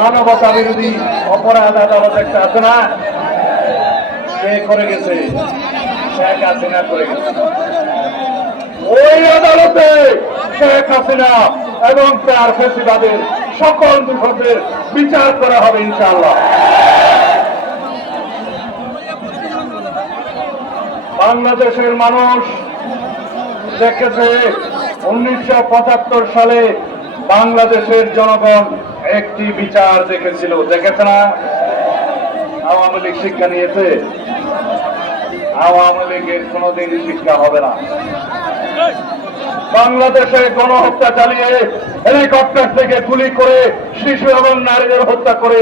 মানবতা বিরোধী অপরাধ আদালত একটা আছে না সে করে গেছে। শেখ হাসিনা করে গেছে। ওই আদালতে শেখ হাসিনা এবং তার ফেসিবাদের সকল দোষদের বিচার করা হবে ইনশাআল্লাহ। বাংলাদেশের মানুষ দেখেছে উনিশশো পঁচাত্তর সালে বাংলাদেশের জনগণ একটি বিচার দেখেছিল, দেখেছে না? আওয়ামী লীগ শিক্ষা নিয়েছে। আওয়ামী লীগের কোনোদিন শিক্ষা হবে না। বাংলাদেশে গণহত্যা চালিয়ে হেলিকপ্টার থেকে গুলি করে শিশু এবং নারীদের হত্যা করে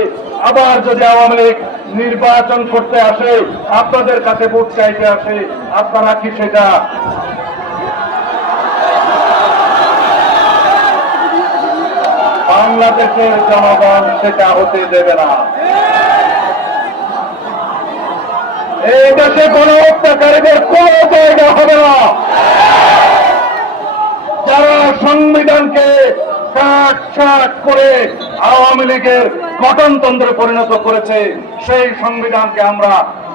আবার যদি আওয়ামী লীগ নির্বাচন করতে আসে, আপনাদের কাছে ভোট চাইতে আসে, আপনারা কি সেটা বাংলাদেশের জনগণ সেটা হতে দেবে না। এই দেশে গণহত্যাকারীদের কোন জায়গা হবে না। যারা সংবিধানকে কাট ছাট করে আওয়ামী লীগের গঠনতন্ত্রে পরিণত করেছে, সেই সংবিধানকে আমরা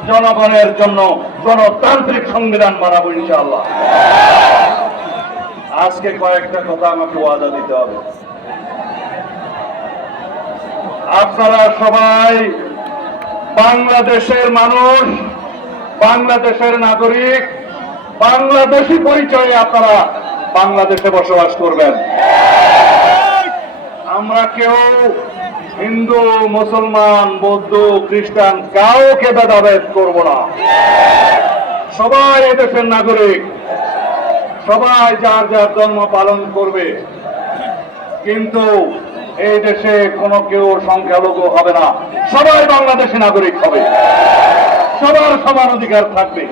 জনগণের জন্য গণতান্ত্রিক সংবিধান বানাবো ইনশাআল্লাহ। আজকে কয়েকটা কথা আমাকে ওয়াদা দিতে হবে। আপনারা সবাই বাংলাদেশের মানুষ, বাংলাদেশের নাগরিক, বাংলাদেশি পরিচয়ে আপনারা বাংলাদেশে বসবাস করবেন। আমরা কেউ হিন্দু, মুসলমান, বৌদ্ধ, খ্রিস্টান কাউকে ভেদাভেদ করব না। সবাই এদেশের নাগরিক। সবাই যার যার ধর্ম পালন করবে। কিন্তু এই দেশে কোনো কেউ সংখ্যালঘু হবে না। সবাই বাংলাদেশি নাগরিক হবে। সবার সমান অধিকার থাকবে।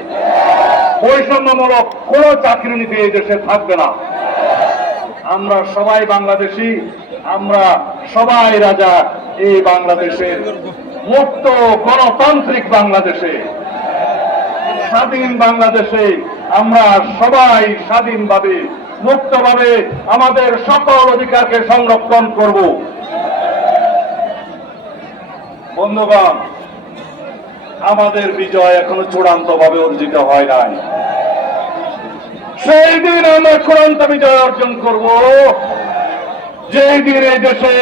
বৈষম্যমূলক কোন চাকরি নীতি এই দেশে থাকবে না। আমরা সবাই বাংলাদেশি, আমরা সবাই রাজা এই বাংলাদেশের মুক্ত গণতান্ত্রিক বাংলাদেশে। স্বাধীন বাংলাদেশে আমরা সবাই স্বাধীনভাবে মুক্তভাবে আমাদের সকল অধিকারকে সংরক্ষণ করব। বন্ধুগণ, আমাদের বিজয় এখনও চূড়ান্ত ভাবে অর্জিত হয় নাই। সেই দিন আমরা চূড়ান্ত বিজয় অর্জন করব। যেই দিন এই দেশে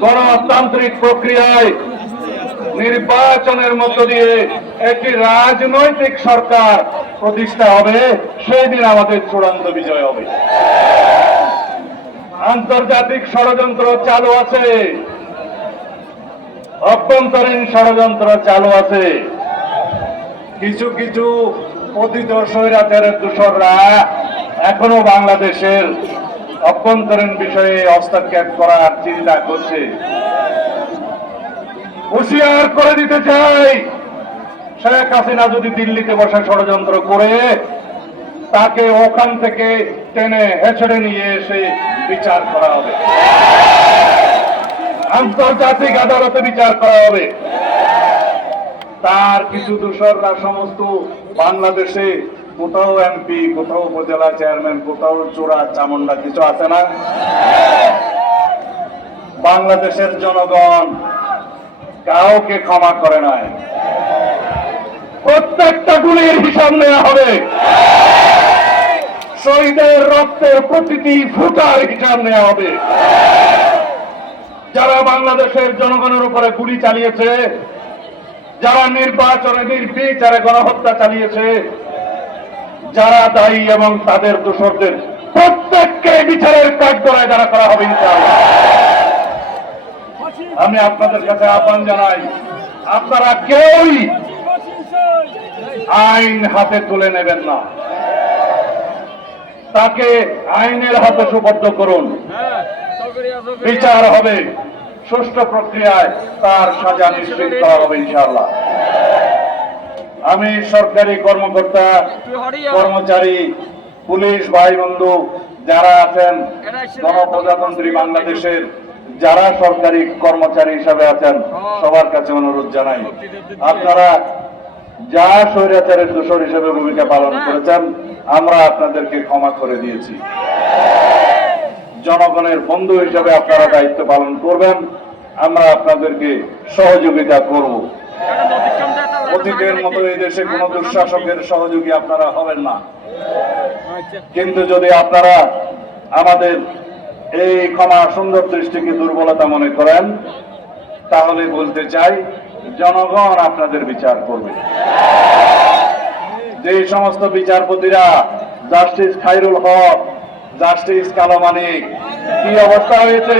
গণতান্ত্রিক প্রক্রিয়ায় নির্বাচনের মধ্য দিয়ে একটি রাজনৈতিক সরকার প্রতিষ্ঠা হবে সেই দিন আমাদের চূড়ান্ত বিজয় হবে। আন্তর্জাতিক ষড়যন্ত্র চালু আছে। অভ্যন্তরীণ ষড়যন্ত্র চালু আছে। কিছু কিছু পতিত স্বৈরাচারের দূষররা এখনও বাংলাদেশের অভ্যন্তরীণ বিষয়ে হস্তক্ষেপ করার চিন্তা করছে। হুঁশিয়ার করে দিতে চাই। শেখ হাসিনা যদি দিল্লিতে বসে ষড়যন্ত্র করে, তাকে ওখান থেকে টেনে হেঁচড়ে নিয়ে এসে বিচার করা হবে। আন্তর্জাতিক আদালতে বিচার করা হবে। তার কিছু দূষররা সমস্ত বাংলাদেশে, কোথাও এমপি, কোথাও উপজেলা চেয়ারম্যান, কোথাও চোরা চামুন্ডা কিছু আছে না? বাংলাদেশের জনগণ কাউকে ক্ষমা করে নাই প্রত্যেকটা গুলির হিসাব নেওয়া হবে। শহীদের রক্তের প্রতিটি ফুটার হিসাব নেওয়া হবে। যারা বাংলাদেশের জনগণের উপরে গুলি চালিয়েছে, যারা নির্বাচনে নির্বিচারে গণহত্যা চালিয়েছে, যারা দায়ী এবং তাদের দোষরদের প্রত্যেককে বিচারের কাঠগড়ায় দ্বারা করা হবে আমি আপনাদের কাছে আহ্বান জানাই, আপনারা কেউই আইন হাতে তুলে নেবেন না। তাকে আইনের হাতে সুবদ্ধ করুন। বিচার হবে। সুষ্ঠু প্রক্রিয়ায় তার সাজা নিশ্চিত করা হবে, ইনশাআল্লাহ। আমি সরকারি কর্মকর্তা, কর্মচারী, পুলিশ ভাই বন্ধু যারা আছেন, গণপ্রজাতন্ত্রী বাংলাদেশের যারা সরকারি কর্মচারী হিসাবে আছেন, সবার কাছে অনুরোধ জানাই। আপনারা যা স্বৈরাচারের দোষর হিসেবে ভূমিকা পালন করেছেন আমরা আপনাদেরকে ক্ষমা করে দিয়েছি। জনগণের বন্ধু হিসেবে আপনারা দায়িত্ব পালন করবেন আমরা আপনাদেরকে সহযোগিতা করব। অতীতের মতো এই দেশে কোনো দুঃশাসকের সহযোগী আপনারা হবেন না। কিন্তু যদি আপনারা আমাদের এই ক্ষমা সুন্দর দৃষ্টিকে দুর্বলতা মনে করেন তাহলে বলতে চাই জনগণ আপনাদের বিচার করবে। যে সমস্ত বিচারপতিরা জাস্টিস খাইরুল হক, জাস্টিস কালো মানিক, কি অবস্থা হয়েছে?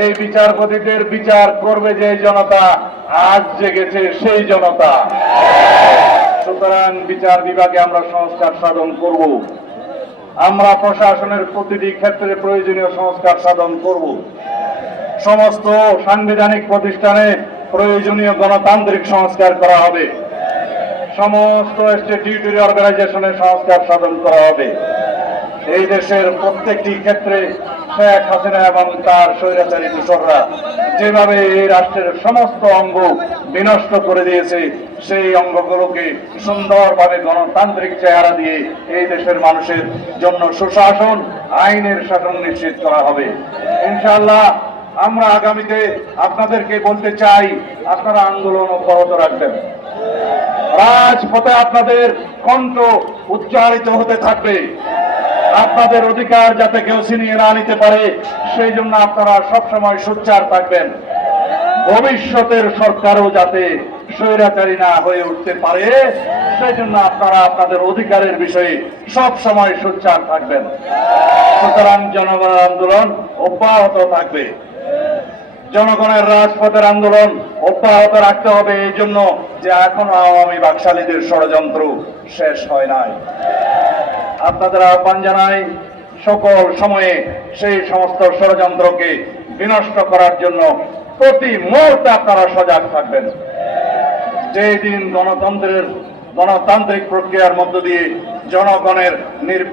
এই বিচারপতিদের বিচার করবে যে জনতা, আজ জেগেছে সেই জনতা। সুতরাং বিচার বিভাগে আমরা সংস্কার সাধন করব। আমরা প্রশাসনের প্রতিটি ক্ষেত্রে প্রয়োজনীয় সংস্কার সাধন করব। সমস্ত সাংবিধানিক প্রতিষ্ঠানে প্রয়োজনীয় গণতান্ত্রিক সংস্কার করা হবে। সমস্ত স্ট্যাটিউটরি অর্গানাইজেশনের সংস্কার সাধন করা হবে। এই দেশের প্রত্যেকটি ক্ষেত্রে শেখ হাসিনা এবং তার স্বৈরাচারী দূষররা যেভাবে এই রাষ্ট্রের সমস্ত অঙ্গ বিনষ্ট করে দিয়েছে, সেই অঙ্গগুলোকে সুন্দরভাবে গণতান্ত্রিক চেহারা দিয়ে এই দেশের মানুষের জন্য সুশাসন, আইনের শাসন নিশ্চিত করা হবে। ইনশাআল্লাহ আমরা আগামীতে আপনাদেরকে বলতে চাই, আপনারা আন্দোলন অব্যাহত রাখবেন। রাজপথে আপনাদের কণ্ঠ উচ্চারিত হতে থাকবে। আপনাদের অধিকার যাতে কেউ ছিনিয়ে না নিতে পারে, সেই জন্য আপনারা সবসময় সোচ্চার থাকবেন। ভবিষ্যতের সরকারও যাতে স্বৈরাচারী না হয়ে উঠতে পারে, সেই জন্য আপনারা আপনাদের অধিকারের বিষয়ে সব সময় সোচ্চার থাকবেন। সুতরাং জনগণ আন্দোলন অব্যাহত থাকবে। জনগণের রাজপথের আন্দোলন অব্যাহত রাখতে হবে এই জন্য যে এখনও আওয়ামী বাকশালীদের ষড়যন্ত্র শেষ হয় নাই। আপনাদের আহ্বান জানাই, সকল সময়ে সেই সমস্ত ষড়যন্ত্রকে বিনষ্ট করার জন্য প্রতি মুহূর্তে আপনারা সজাগ থাকবেন। যেই দিন গণতন্ত্রের, গণতান্ত্রিক প্রক্রিয়ার মধ্য দিয়ে জনগণের নির্বাচন